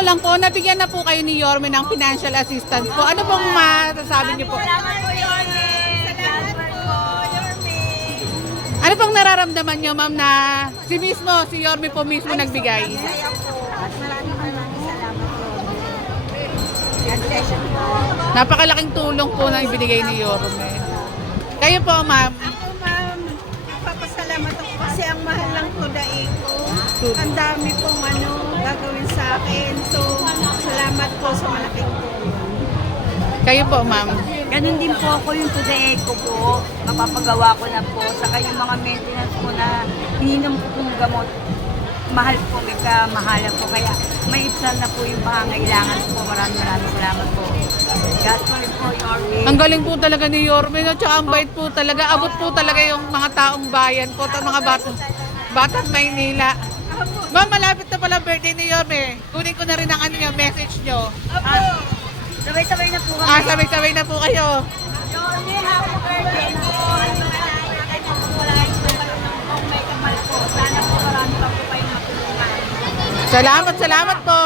ko lang po, nabigyan na po kayo ni Yorme ng financial assistance po. Ano pong masasabi niyo po? Salamat po, Yorme. Salamat po, Yorme. Ano pong nararamdaman niyo, ma'am, na si Yorme po mismo nagbigay? Masaya po. At maraming salamat po. God bless you po. Napakalaking tulong po na ibinigay ni Yorme. Kayo po, ma'am. Ako, ma'am, papasalamat ako kasi ang mahal lang po daig ko. Ang dami pong gagawin sa akin. So, salamat po sa malaking tulong. Kayo po, ma'am. Ganun din po ako yung today ko po. Mapapagawa ko na po. Saka yung mga maintenance po na ininom ko pong gamot. Mahal po, may kamahalan po. Kaya may ipsan na po yung pangangailangan po. Maraming salamat po. God bless po, Yorme. Ang galing po talaga ni Yorme, no? Tsaka ang bait po talaga. Abot po talaga yung mga taong bayan po, mga batang Maynila. Ma'am, malapit na pala birthday ni Yorme. Kunin ko na rin ang message nyo. Sabay-sabay na po kami. Sabay-sabay na po kayo. Yorme, happy birthday po. May kamal po. Sana po marami pa po kayong matulungan. Salamat po.